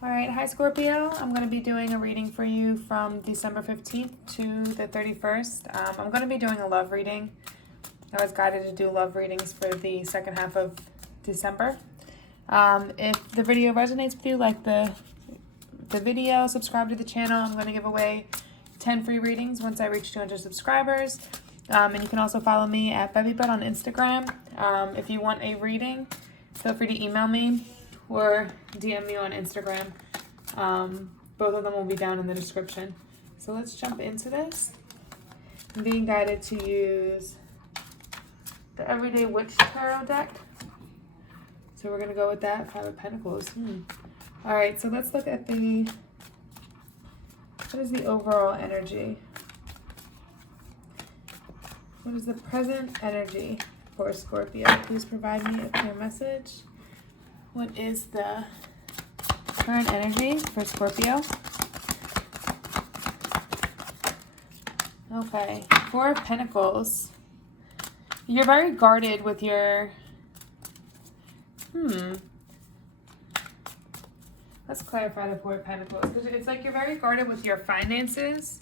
All right, hi Scorpio. I'm going to be doing a reading for you from December 15th to the 31st. I'm going to be doing a love reading. I was guided to do love readings for the second half of December. If the video resonates with you, like the video, subscribe to the channel. I'm going to give away 10 free readings once I reach 200 subscribers. And you can also follow me at bevybud on Instagram. If you want a reading, feel free to email me or DM me on Instagram. Both of them will be down in the description. So let's jump into this. I'm being guided to use the Everyday Witch Tarot deck. So we're going to go with that, Five of Pentacles. All right, so let's look at what is the overall energy? What is the present energy for Scorpio? Please provide me a clear message. What is the current energy for Scorpio? Okay, Four of Pentacles. You're very guarded with your... Let's clarify the Four of Pentacles. Because it's like you're very guarded with your finances,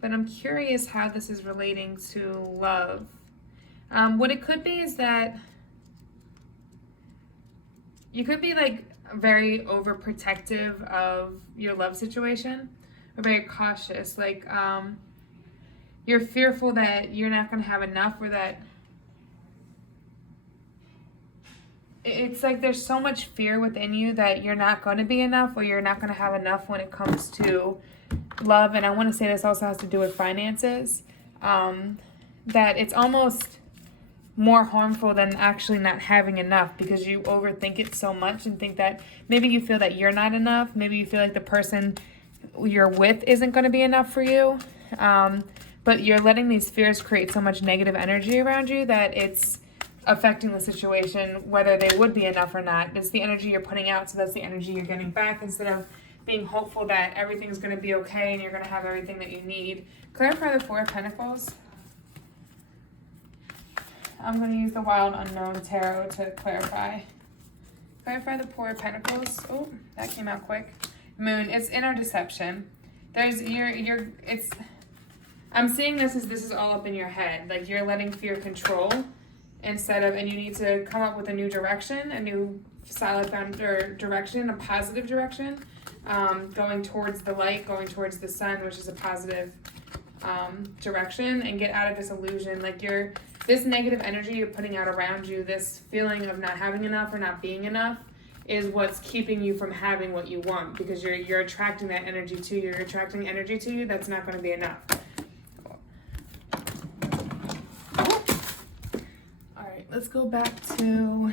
but I'm curious how this is relating to love. What it could be is that you could be like very overprotective of your love situation, or very cautious. Like you're fearful that you're not going to have enough, or that it's like there's so much fear within you that you're not going to be enough, or you're not going to have enough when it comes to love. And I want to say this also has to do with finances, that it's almost more harmful than actually not having enough, because you overthink it so much and think that maybe you feel that you're not enough. Maybe you feel like the person you're with isn't going to be enough for you. But you're letting these fears create so much negative energy around you that it's affecting the situation, whether they would be enough or not. It's the energy you're putting out, so that's the energy you're getting back, instead of being hopeful that everything's going to be okay and you're going to have everything that you need. Clarify the Four of Pentacles. I'm going to use the Wild Unknown Tarot to clarify. Clarify the Four of Pentacles. Oh, that came out quick. Moon, it's inner deception. I'm seeing this as this is all up in your head. Like you're letting fear control instead of, and you need to come up with a new direction, a new solid direction, a positive direction, going towards the light, going towards the sun, which is a positive direction, and get out of this illusion. Like this negative energy you're putting out around you, this feeling of not having enough or not being enough, is what's keeping you from having what you want, because you're attracting that energy to you. You're attracting energy to you that's not going to be enough. All right, let's go back to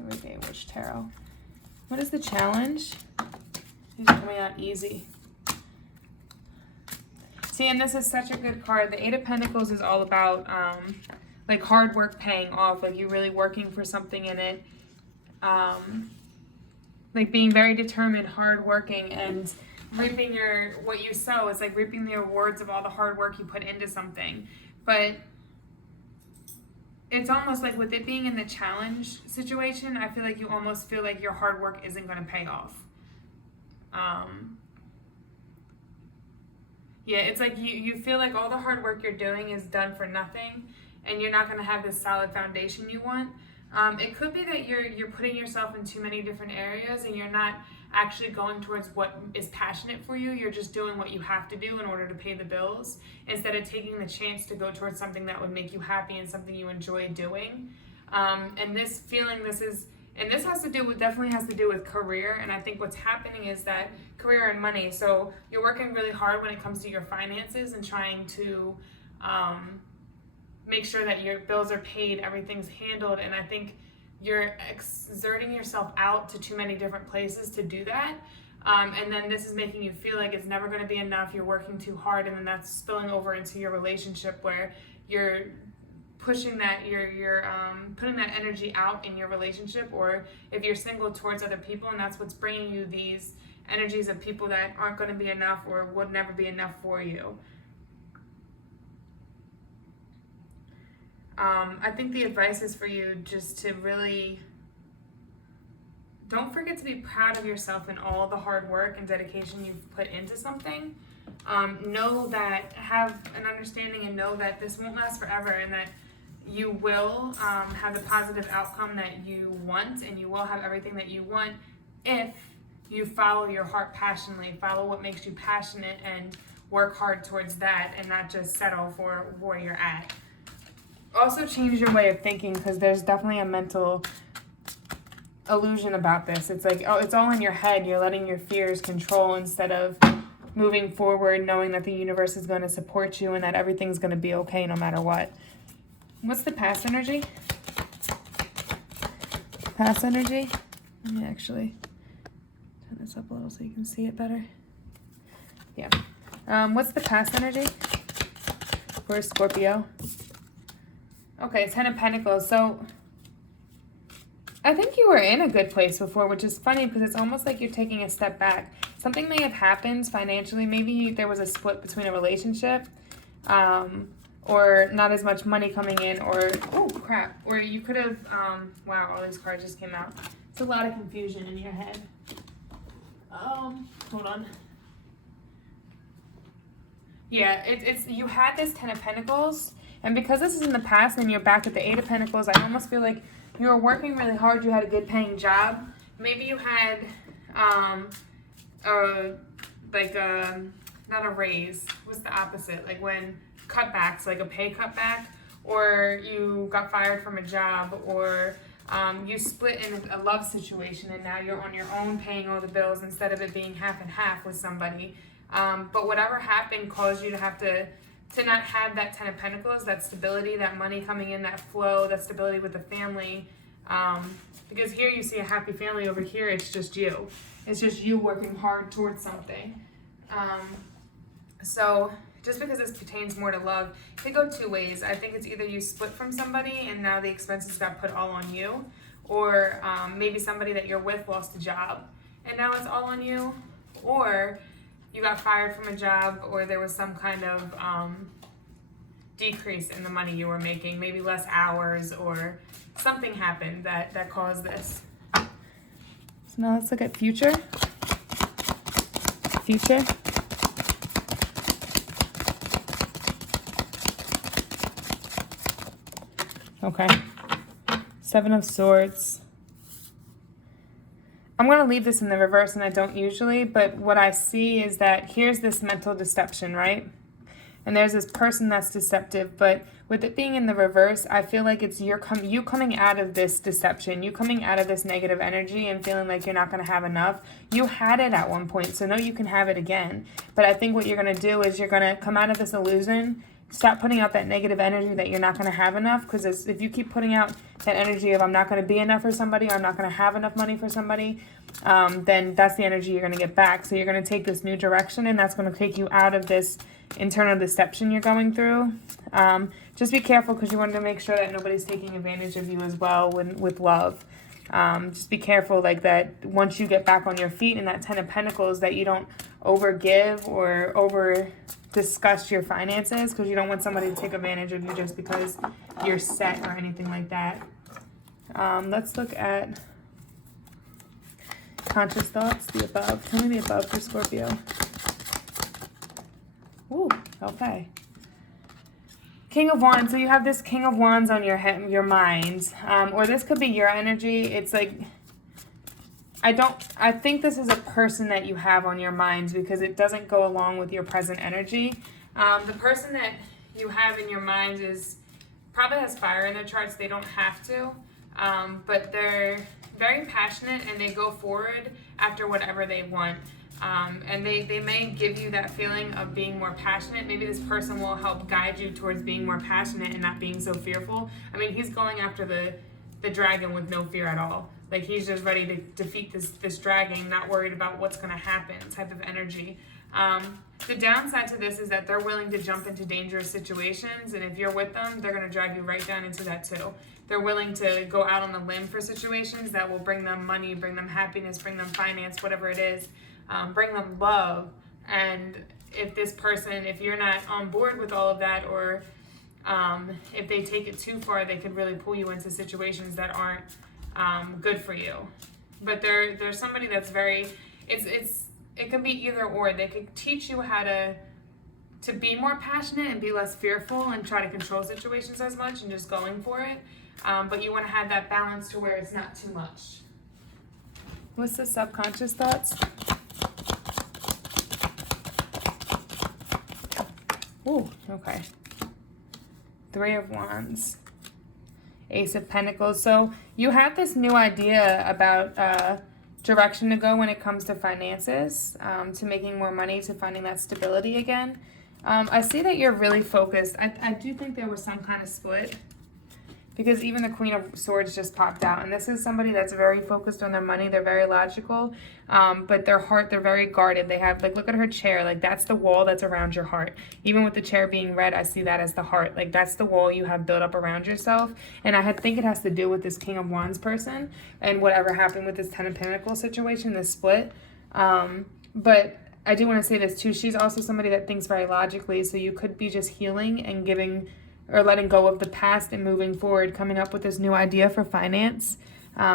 Everyday Witch Tarot. What is the challenge? These are coming out easy. See, and this is such a good card. The Eight of Pentacles is all about like hard work paying off, like you really working for something in it, like being very determined, hard working, and reaping what you sow. Is like reaping the rewards of all the hard work you put into something. But it's almost like with it being in the challenge situation, I feel like you almost feel like your hard work isn't going to pay off. Yeah, it's like you feel like all the hard work you're doing is done for nothing, and you're not going to have this solid foundation you want. It could be that you're putting yourself in too many different areas, and you're not actually going towards what is passionate for you. You're just doing what you have to do in order to pay the bills, instead of taking the chance to go towards something that would make you happy and something you enjoy doing. And this feeling, this has to do with, definitely has to do with career. And I think what's happening is that career and money. So you're working really hard when it comes to your finances and trying to make sure that your bills are paid, everything's handled. And I think you're exerting yourself out to too many different places to do that. And then this is making you feel like it's never going to be enough. You're working too hard, and then that's spilling over into your relationship, where you're pushing that, you're putting that energy out in your relationship, or if you're single, towards other people, and that's what's bringing you these energies of people that aren't going to be enough or would never be enough for you. I think the advice is for you just to really don't forget to be proud of yourself and all the hard work and dedication you've put into something. Know that, have an understanding and know that this won't last forever, and that you will have the positive outcome that you want, and you will have everything that you want if you follow your heart passionately, follow what makes you passionate, and work hard towards that, and not just settle for where you're at. Also change your way of thinking, because there's definitely a mental illusion about this. It's like, oh, it's all in your head. You're letting your fears control instead of moving forward, knowing that the universe is going to support you and that everything's going to be okay no matter what. What's the past energy? Past energy? Let me actually turn this up a little so you can see it better. Yeah. What's the past energy for Scorpio? Okay, 10 of Pentacles. So I think you were in a good place before, which is funny because it's almost like you're taking a step back. Something may have happened financially. Maybe there was a split between a relationship, or not as much money coming in, or, oh crap, or you could have, wow, all these cards just came out. It's a lot of confusion in your head. Hold on. Yeah, it's you had this 10 of Pentacles, and because this is in the past and you're back at the 8 of Pentacles, I almost feel like you were working really hard. You had a good paying job. Maybe you had, not a raise. What's the opposite? Like when cutbacks, like a pay cutback, or you got fired from a job, or you split in a love situation and now you're on your own paying all the bills instead of it being half and half with somebody. But whatever happened caused you to have to not have that 10 of Pentacles, that stability, that money coming in, that flow, that stability with the family. Because here you see a happy family, over here it's just you. It's just you working hard towards something. So just because this pertains more to love, it could go two ways. I think it's either you split from somebody and now the expenses got put all on you, or maybe somebody that you're with lost a job and now it's all on you, or you got fired from a job, or there was some kind of decrease in the money you were making, maybe less hours, or something happened that caused this. So now let's look at future. Future. Okay. 7 of Swords. I'm going to leave this in the reverse, and I don't usually, but what I see is that here's this mental deception, right? And there's this person that's deceptive, but with it being in the reverse, I feel like it's you coming out of this deception, you coming out of this negative energy and feeling like you're not going to have enough. You had it at one point, so no, you can have it again. But I think what you're going to do is you're going to come out of this illusion, stop putting out that negative energy that you're not going to have enough, because if you keep putting out that energy of I'm not going to be enough for somebody, or I'm not going to have enough money for somebody, then that's the energy you're going to get back. So you're going to take this new direction, and that's going to take you out of this internal deception you're going through. Just be careful, because you want to make sure that nobody's taking advantage of you as well with love. Just be careful like that once you get back on your feet in that 10 of Pentacles, that you don't overgive or over discuss your finances, because you don't want somebody to take advantage of you just because you're set or anything like that. Let's look at conscious thoughts, the above. Tell me the above for Scorpio. Ooh, okay. King of Wands. So you have this King of Wands on your head, your mind, or this could be your energy. It's like, I think this is a person that you have on your minds, because it doesn't go along with your present energy. The person that you have in your mind probably has fire in their charts. They don't have to, but they're very passionate and they go forward after whatever they want. And they may give you that feeling of being more passionate. Maybe this person will help guide you towards being more passionate and not being so fearful. I mean, he's going after the dragon with no fear at all. Like, he's just ready to defeat this dragon, not worried about what's going to happen type of energy. The downside to this is that they're willing to jump into dangerous situations, and if you're with them, they're going to drag you right down into that too. They're willing to go out on the limb for situations that will bring them money, bring them happiness, bring them finance, whatever it is, bring them love. And if you're not on board with all of that, or if they take it too far, they could really pull you into situations that aren't good for you. But there's somebody that's very, it can be either or. They could teach you how to be more passionate and be less fearful and try to control situations as much and just going for it. But you want to have that balance to where it's not too much. What's the subconscious thoughts? Ooh, okay. 3 of Wands. Ace of Pentacles. So you have this new idea about direction to go when it comes to finances, to making more money, to finding that stability again. I see that you're really focused. I do think there was some kind of split, because even the Queen of Swords just popped out. And this is somebody that's very focused on their money. They're very logical, but their heart, they're very guarded. They have, like, look at her chair. Like, that's the wall that's around your heart. Even with the chair being red, I see that as the heart. Like, that's the wall you have built up around yourself. And I think it has to do with this King of Wands person and whatever happened with this Ten of Pentacles situation, this split. But I do want to say this too. She's also somebody that thinks very logically. So you could be just healing and giving or letting go of the past and moving forward, coming up with this new idea for finance,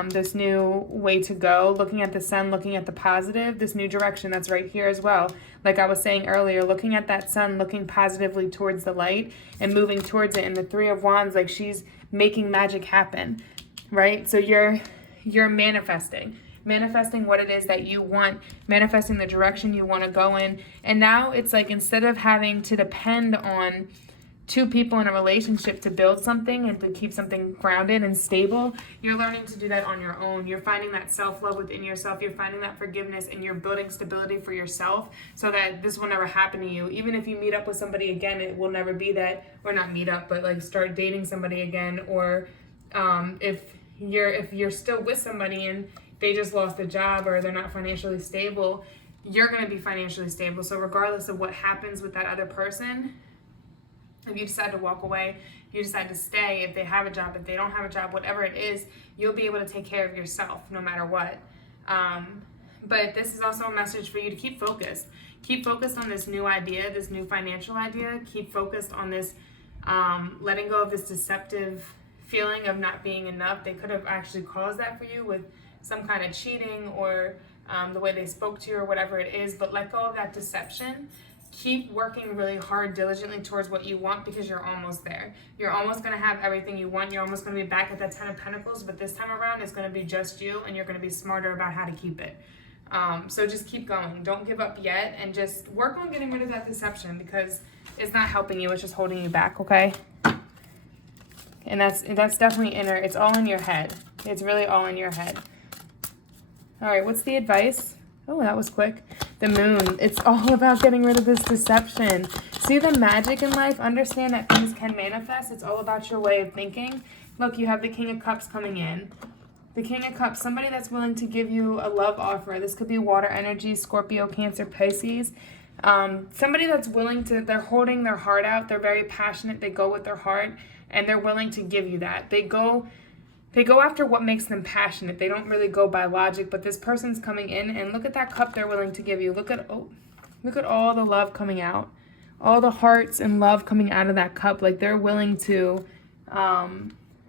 this new way to go, looking at the sun, looking at the positive, this new direction that's right here as well. Like I was saying earlier, looking at that sun, looking positively towards the light and moving towards it. And the 3 of Wands, like she's making magic happen, right? So you're manifesting what it is that you want, manifesting the direction you want to go in. And now it's like, instead of having to depend on 2 people in a relationship to build something and to keep something grounded and stable, you're learning to do that on your own. You're finding that self-love within yourself. You're finding that forgiveness, and you're building stability for yourself so that this will never happen to you. Even if you meet up with somebody again, it will never be that, or not meet up, but like start dating somebody again, or if you're still with somebody and they just lost a job or they're not financially stable, you're going to be financially stable. So regardless of what happens with that other person, if you decide to walk away, if you decide to stay, if they have a job, if they don't have a job, whatever it is, you'll be able to take care of yourself no matter what. But this is also a message for you to keep focused. Keep focused on this new idea, this new financial idea. Keep focused on this, letting go of this deceptive feeling of not being enough. They could have actually caused that for you with some kind of cheating or the way they spoke to you or whatever it is. But let go of that deception. Keep working really hard, diligently towards what you want, because you're almost there. You're almost going to have everything you want. You're almost going to be back at that 10 of Pentacles, but this time around it's going to be just you, and you're going to be smarter about how to keep it. So just keep going. Don't give up yet, and just work on getting rid of that deception, because it's not helping you. It's just holding you back, okay? And that's definitely inner. It's all in your head. It's really all in your head. All right, what's the advice? Oh, that was quick. The Moon. It's all about getting rid of this deception. See the magic in life? Understand that things can manifest. It's all about your way of thinking. Look, you have the King of Cups coming in. The King of Cups, somebody that's willing to give you a love offer. This could be water energy, Scorpio, Cancer, Pisces. Somebody that's willing to, they're holding their heart out. They're very passionate. They go with their heart, and they're willing to give you that. They go after what makes them passionate. They don't really go by logic, but this person's coming in, and look at that cup they're willing to give you. Look at all the love coming out. All the hearts and love coming out of that cup. Like, they're willing to,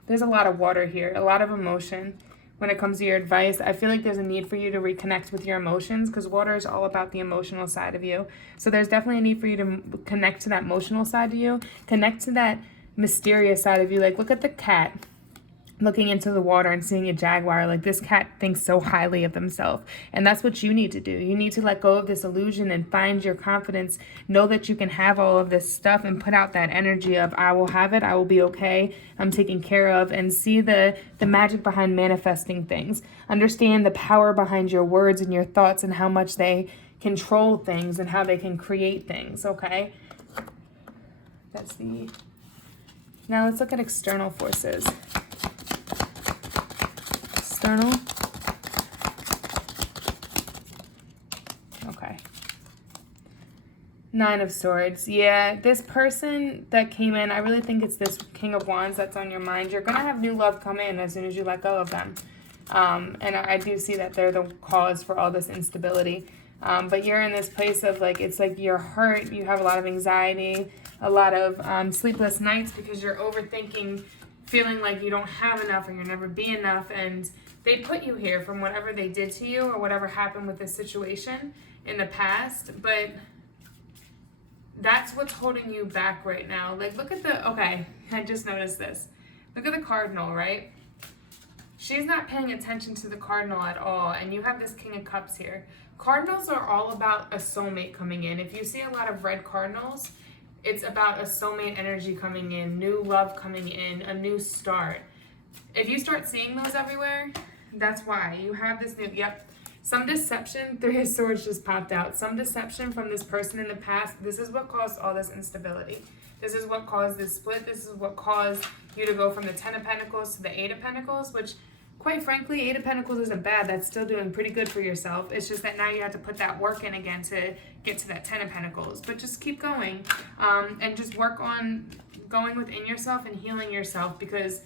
there's a lot of water here, a lot of emotion when it comes to your advice. I feel like there's a need for you to reconnect with your emotions, because water is all about the emotional side of you. So there's definitely a need for you to connect to that emotional side of you. Connect to that mysterious side of you. Like, look at the cat looking into the water and seeing a jaguar. Like, this cat thinks so highly of themselves, and that's what you need to do. You need to let go of this illusion and find your confidence. Know that you can have all of this stuff, and put out that energy of, I will have it, I will be okay, I'm taken care of, and see the magic behind manifesting things. Understand the power behind your words and your thoughts, and how much they control things and how they can create things, okay? Now let's look at external forces. External. Okay. 9 of Swords. Yeah, this person that came in, I really think it's this King of Wands that's on your mind. You're going to have new love come in as soon as you let go of them. And I do see that they're the cause for all this instability. But you're in this place of, like, it's like you're hurt. You have a lot of anxiety, a lot of sleepless nights, because you're overthinking, feeling like you don't have enough or you'll never be enough. And They put you here from whatever they did to you or whatever happened with this situation in the past, but that's what's holding you back right now. Like, look at the, okay, I just noticed this. Look at the cardinal, right? She's not paying attention to the cardinal at all, and you have this King of Cups here. Cardinals are all about a soulmate coming in. If you see a lot of red cardinals, it's about a soulmate energy coming in, new love coming in, a new start. If you start seeing those everywhere, that's why. You have this new, yep. Some deception, Three of Swords just popped out. Some deception from this person in the past. This is what caused all this instability. This is what caused this split. This is what caused you to go from the Ten of Pentacles to the Eight of Pentacles, which, quite frankly, Eight of Pentacles isn't bad. That's still doing pretty good for yourself. It's just that now you have to put that work in again to get to that Ten of Pentacles. But just keep going and just work on going within yourself and healing yourself, because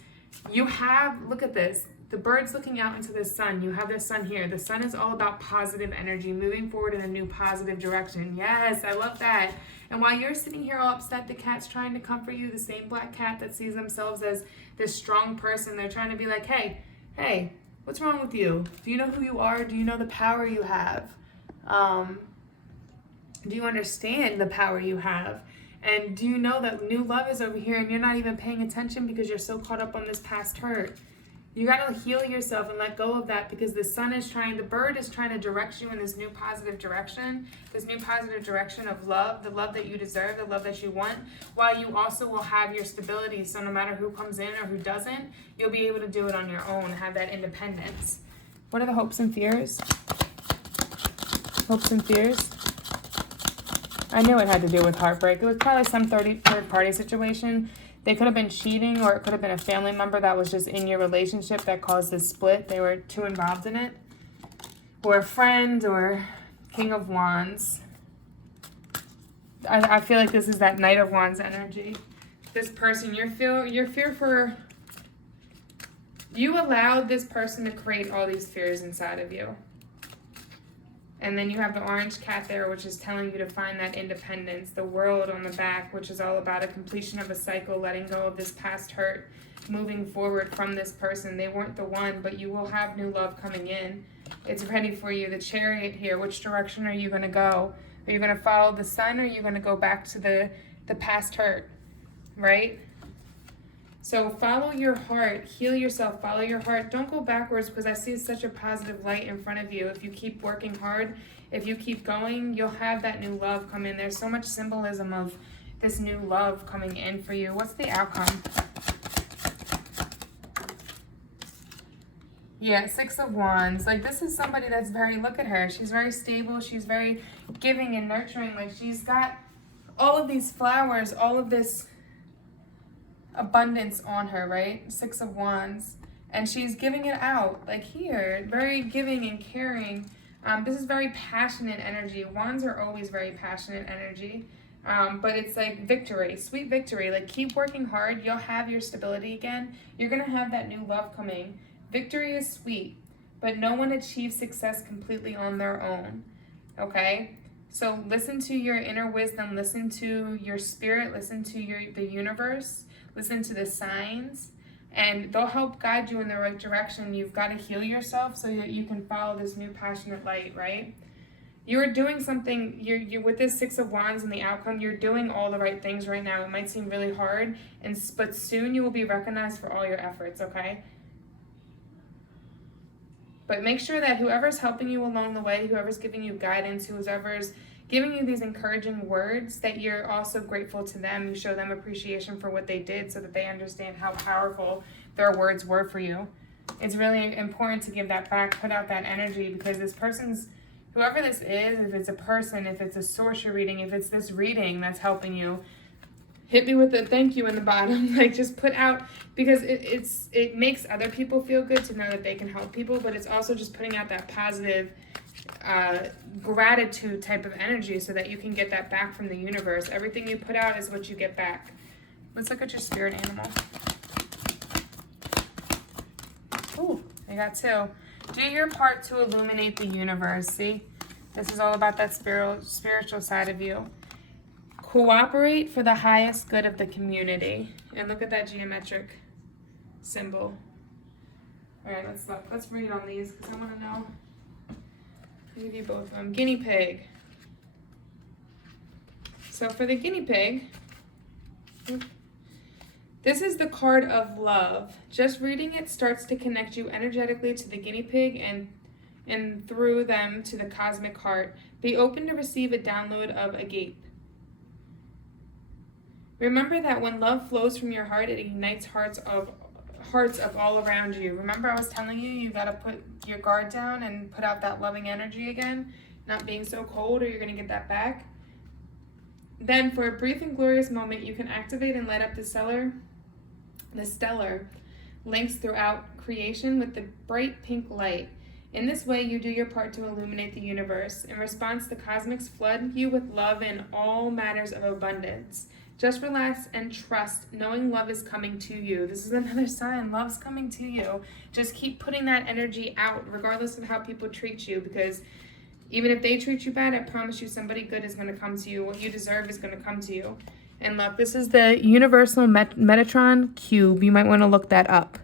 you have, look at this, the bird's looking out into the sun. You have the sun here. The sun is all about positive energy, moving forward in a new positive direction. Yes, I love that. And while you're sitting here all upset, the cat's trying to comfort you, the same black cat that sees themselves as this strong person. They're trying to be like, hey, what's wrong with you? Do you know who you are? Do you know the power you have? Do you understand the power you have? And do you know that new love is over here and you're not even paying attention because you're so caught up on this past hurt? You got to heal yourself and let go of that, because the sun is trying, the bird is trying to direct you in this new positive direction, of love, the love that you deserve, the love that you want, while you also will have your stability. So no matter who comes in or who doesn't, you'll be able to do it on your own, have that independence. What are the hopes and fears? Hopes and fears? I knew it had to do with heartbreak. It was probably some third-party situation. They could have been cheating, or it could have been a family member that was just in your relationship that caused this split. They were too involved in it. Or a friend, or King of Wands. I feel like this is that Knight of Wands energy. This person, your fear for... You allowed this person to create all these fears inside of you. And then you have the orange cat there, which is telling you to find that independence. The world on the back, which is all about a completion of a cycle, letting go of this past hurt, moving forward from this person. They weren't the one, but you will have new love coming in. It's ready for you. The Chariot here, which direction are you going to go? Are you going to follow the sun, or are you going to go back to the past hurt, right? So follow your heart, heal yourself, follow your heart. Don't go backwards, because I see such a positive light in front of you. If you keep working hard, if you keep going, you'll have that new love come in. There's so much symbolism of this new love coming in for you. What's the outcome? Yeah, Six of Wands. Like, this is somebody that's very, look at her. She's very stable. She's very giving and nurturing. Like, she's got all of these flowers, all of this abundance on her, right? Six of Wands. And she's giving it out, like here, very giving and caring. This is very passionate energy. Wands are always very passionate energy. But it's like victory, sweet victory. Like, keep working hard. You'll have your stability again. You're going to have that new love coming. Victory is sweet, but no one achieves success completely on their own, okay? So listen to your inner wisdom. Listen to your spirit. Listen to the universe. Listen to the signs, and they'll help guide you in the right direction. You've got to heal yourself so that you can follow this new passionate light, right? You're doing something, you're with this Six of Wands and the outcome, you're doing all the right things right now. It might seem really hard, but soon you will be recognized for all your efforts, okay? But make sure that whoever's helping you along the way, whoever's giving you guidance, whoever's giving you these encouraging words, that you're also grateful to them. You show them appreciation for what they did so that they understand how powerful their words were for you. It's really important to give that back, put out that energy, because this person's, whoever this is, if it's a person, if it's a source you're reading, if it's this reading that's helping you, hit me with a thank you in the bottom. Like, just put out, because it makes other people feel good to know that they can help people, but it's also just putting out that positive gratitude type of energy so that you can get that back from the universe. Everything you put out is what you get back. Let's look at your spirit animal. Ooh, I got two. Do your part to illuminate the universe. See, this is all about that spiritual side of you. Cooperate for the highest good of the community. And look at that geometric symbol. All right, let's read on these because I want to know. I'll give you both of them. Guinea pig. So for the guinea pig, this is the card of love. Just reading it starts to connect you energetically to the guinea pig and through them to the cosmic heart. Be open to receive a download of agape. Remember that when love flows from your heart, it ignites hearts of all around you. Remember I was telling you, you got to put your guard down and put out that loving energy again, not being so cold, or you're going to get that back. Then for a brief and glorious moment, you can activate and light up the stellar links throughout creation with the bright pink light. In this way, you do your part to illuminate the universe. In response, the cosmics flood you with love in all matters of abundance. Just relax and trust, knowing love is coming to you. This is another sign, love's coming to you. Just keep putting that energy out, regardless of how people treat you, because even if they treat you bad, I promise you somebody good is going to come to you. What you deserve is going to come to you. And look, this is the Universal Metatron Cube. You might want to look that up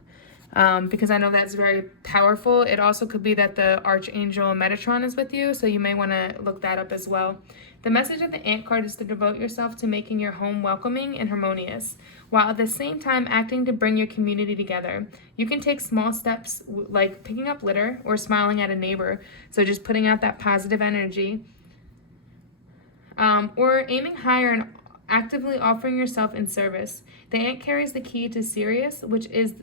because I know that's very powerful. It also could be that the Archangel Metatron is with you, so you may want to look that up as well. The message of the Ant card is to devote yourself to making your home welcoming and harmonious, while at the same time acting to bring your community together. You can take small steps like picking up litter or smiling at a neighbor, so just putting out that positive energy, or aiming higher and actively offering yourself in service. The Ant carries the key to Sirius, which is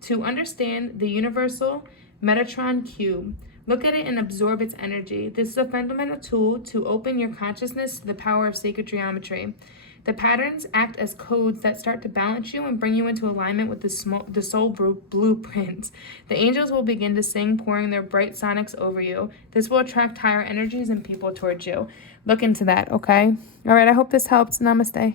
to understand the Universal Metatron Cube. Look at it and absorb its energy. This is a fundamental tool to open your consciousness to the power of sacred geometry. The patterns act as codes that start to balance you and bring you into alignment with the soul blueprints. The angels will begin to sing, pouring their bright sonics over you. This will attract higher energies and people towards you. Look into that, okay? All right, I hope this helps. Namaste.